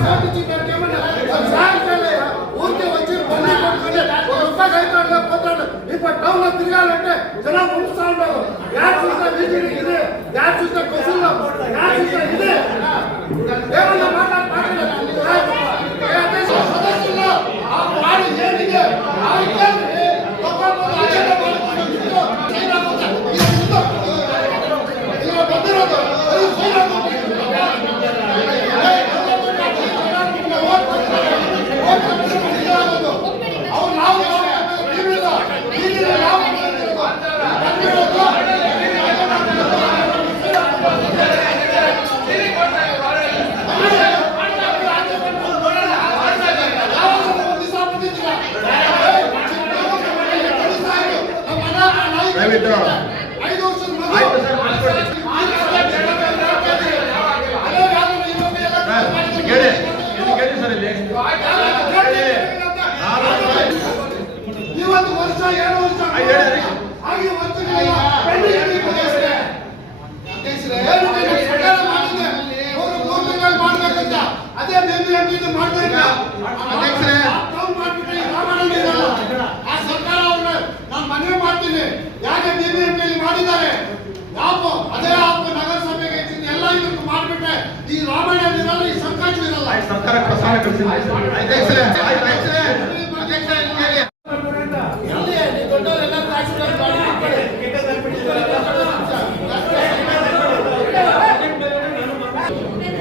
సాటించి దానికేమన్నా ఊరికే వచ్చి పల్లె కొట్టుకుని ఒక రూపాయి అవుతాడు పోతాడు. ఇప్పుడు టౌన్లో తిరగాలంటే జనాలు ఉంచుతా ఉండవు యాడ్ చూస్తా ಏನು ನೀವು ಸರ್ಕಾರ ಮಾಡಿದೆ? ಅವ್ರು ಮೂರು ತಿಂಗಳು ಮಾಡ್ಬೇಕಂತ. ಅದೇ ಮಾಡ್ಬೇಕು. ಅಧ್ಯಕ್ಷರೇ. ರಾಮಾಯಣ ಇರಲ್ಲ. ಈ ಇರಲ್ಲ ಸರ್ಕಾರ ಪ್ರಸಾರ ಕಳಿಸಿಲ್ಲ. ಅಧ್ಯಕ್ಷರೇ ಅಧ್ಯಕ್ಷರೇ.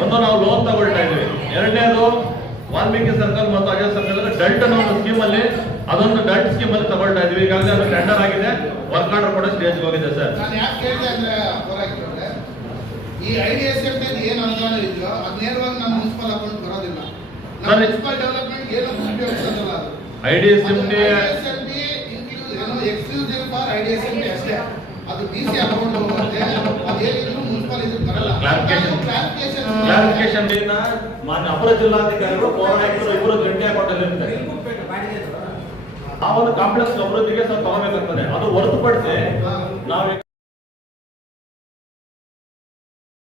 ಒಂದು ನಾವು ಲೋನ್ ತಗೊಳ್ತಾ ಇದ್ವಿ. ಎರಡನೇದು ವಾಲ್ಮೀಕಿ ಸರ್ಕಲ್ ಮತ್ತು ಅಜಯ್ ಸರ್ಕಲ್ ಡಲ್ಟ್ ಅನ್ನೋ ಒಂದು ಸ್ಕೀಮ್ ಅಲ್ಲಿ ಅದೊಂದು ಡಲ್ಟ್ ಸ್ಕೀಮ್ ಅಲ್ಲಿ ತಗೊಳ್ತಾ ಇದ್ವಿ. ಈಗಾಗಲೇ ಅದು ಟೆಂಡರ್ ಆಗಿದೆ. ವರ್ಕ್ ಆರ್ಡರ್ ಕೂಡ ಸ್ಟೇಜ್ ಹೋಗಿದೆ ಸರ್ ನಾನು ಯಾಕೆ ಕೇಳಿದೆ ಅಂದ್ರೆ ಈ ಐಡಿಎಸ್ ಏನು ಅದು. ಎಕ್ಸ್ಕ್ಲೂಸಿವ್ ಫಾರ್ ಅಷ್ಟೇ. ಅದು ಬಿ ಸಿ ಅಕೌಂಟ್ ಹೋಗುತ್ತೆ. ಅದೇನಿದ್ರು ಮುನ್ಸಿಪಲ್ ಇದಕ್ಕೆ ಬರಲ್ಲ. Clarification. ಕ್ಲಾರಿಫಿಕೇಶನ್ ಕ್ಲಾರಿಫಿಕೇಶನ್ ಮಾನ್ಯ ಅಪರ ಜಿಲ್ಲಾಧಿಕಾರಿಗಳು ಪೌರಾಯುಕ್ತರು ಇಬ್ಬರು ಜಂಟಿ ಅಕೌಂಟ್ ಅಲ್ಲಿ ಇರ್ತಾರೆ. ಆ ಒಂದು ಕಾಂಪ್ಲೆಕ್ಸ್ ಅಭಿವೃದ್ಧಿಗೆ ಸ್ವಲ್ಪ ತಗೋಬೇಕಾಗ್ತದೆ ಅದು ಹೊರತುಪಡಿಸಿ ನಾವು